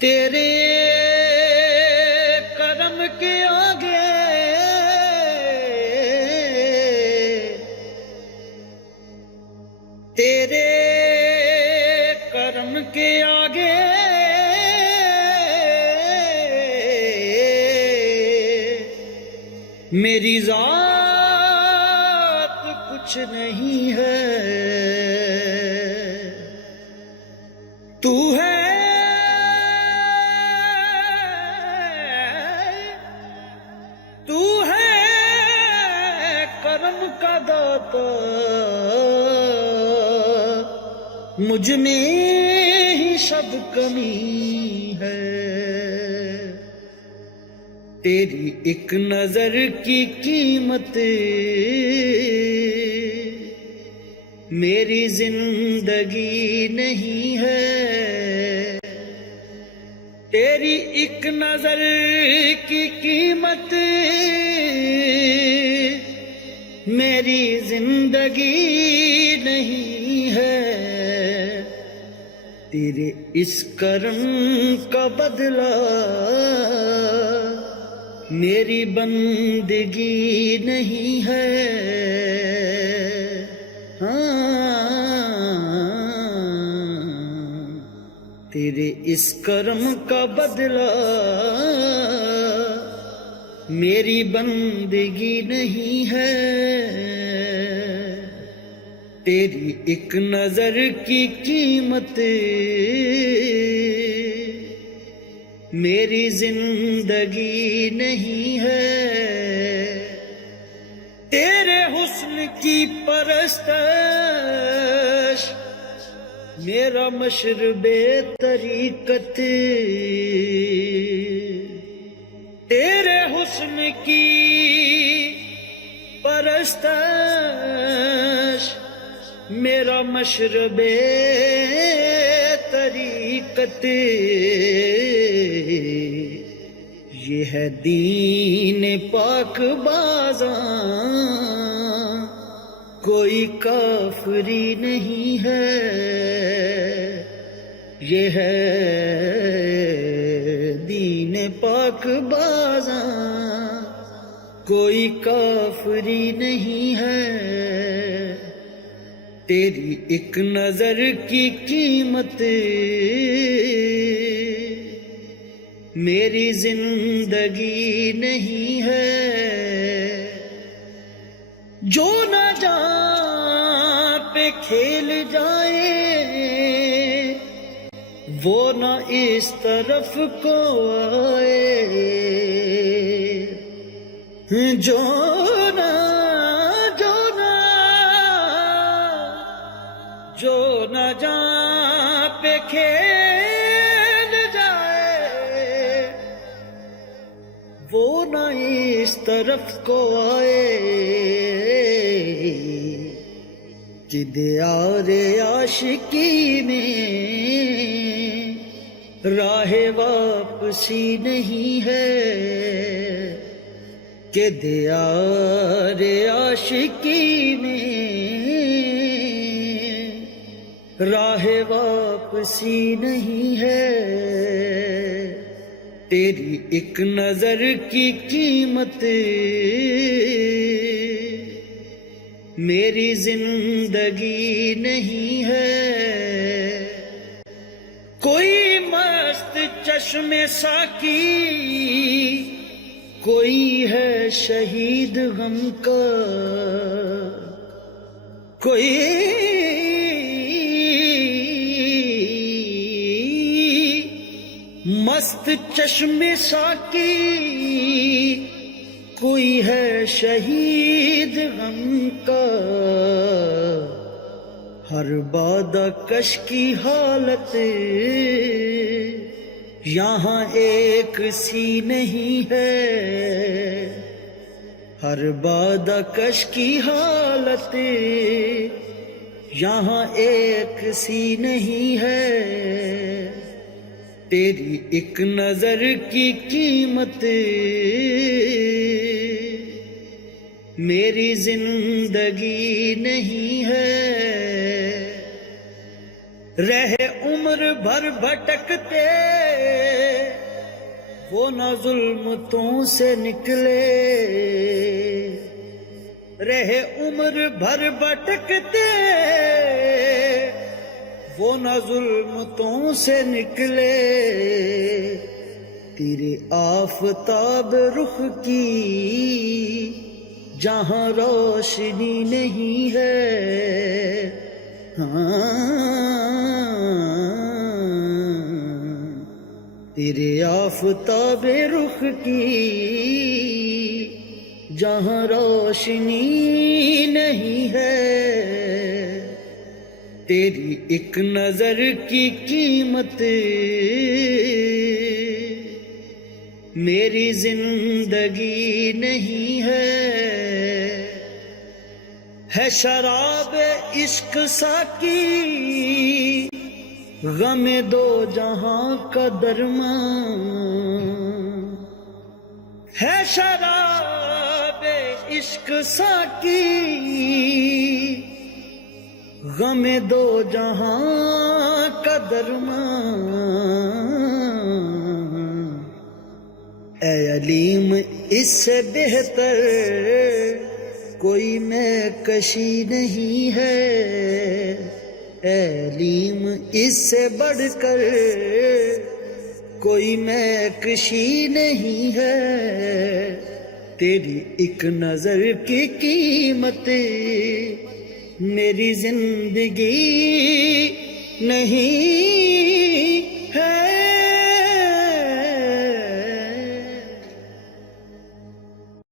تیرے کرم کے آگے تیرے کرم کے آگے میری ذات کچھ نہیں ہے، تو ہے کرم کا داتا، مجھ میں ہی سب کمی ہے، تیری ایک نظر کی قیمت میری زندگی نہیں ہے، تیری ایک نظر کی قیمت میری زندگی نہیں ہے، تیرے اس کرم کا بدلہ میری بندگی نہیں ہے، تیرے اس کرم کا بدلہ میری بندگی نہیں ہے، تیری ایک نظر کی قیمت میری زندگی نہیں ہے، تیرے حسن کی پرستش میرا مشرب طریقت، تیرے حسن کی پرستش میرا مشرب طریقت، یہ ہے دین پاک بازاں کوئی کافری نہیں ہے، یہ ہے دین پاک بازاں کوئی کافری نہیں ہے، تیری ایک نظر کی قیمت میری زندگی نہیں ہے، جو نہ جہاں پہ کھیل جائے وہ نہ اس طرف کو آئے، جو نہ جہاں پہ کھیل جائے وہ نہ اس طرف کو آئے، کہ دیار عاشقی میں راہ واپسی نہیں ہے، کہ دیار عاشقی میں راہ واپسی نہیں ہے، تیری ایک نظر کی قیمت میری زندگی نہیں ہے، کوئی مست چشم ساکی کوئی ہے شہید غم کا، کوئی مست چشم ساکی کوئی ہے شہید غم کا، ہر بادہ کش کی حالت یہاں ایک سی نہیں ہے، ہر بادہ کش کی حالت یہاں ایک سی نہیں ہے، تیری ایک نظر کی قیمت میری زندگی نہیں ہے، رہ عمر بھر بھٹکتے وہ نہ ظلمتوں سے نکلے، رہے عمر بھر بھٹکتے، وہ نہ ظلمتوں سے نکلے، تیرے آفتاب رخ کی جہاں روشنی نہیں ہے، تیرے آفتاب رخ کی جہاں روشنی نہیں ہے، تیری ایک نظر کی قیمت میری زندگی نہیں ہے شراب عشق ساقی غم دو جہاں کا درمان، ہے شراب عشق ساقی غم دو جہاں کا درمان، اے علیم اس سے بہتر کوئی میں کشی نہیں ہے، اے علیم اس سے بڑھ کر کوئی میں کشی نہیں ہے، تیری ایک نظر کی قیمت میری زندگی نہیں ہے۔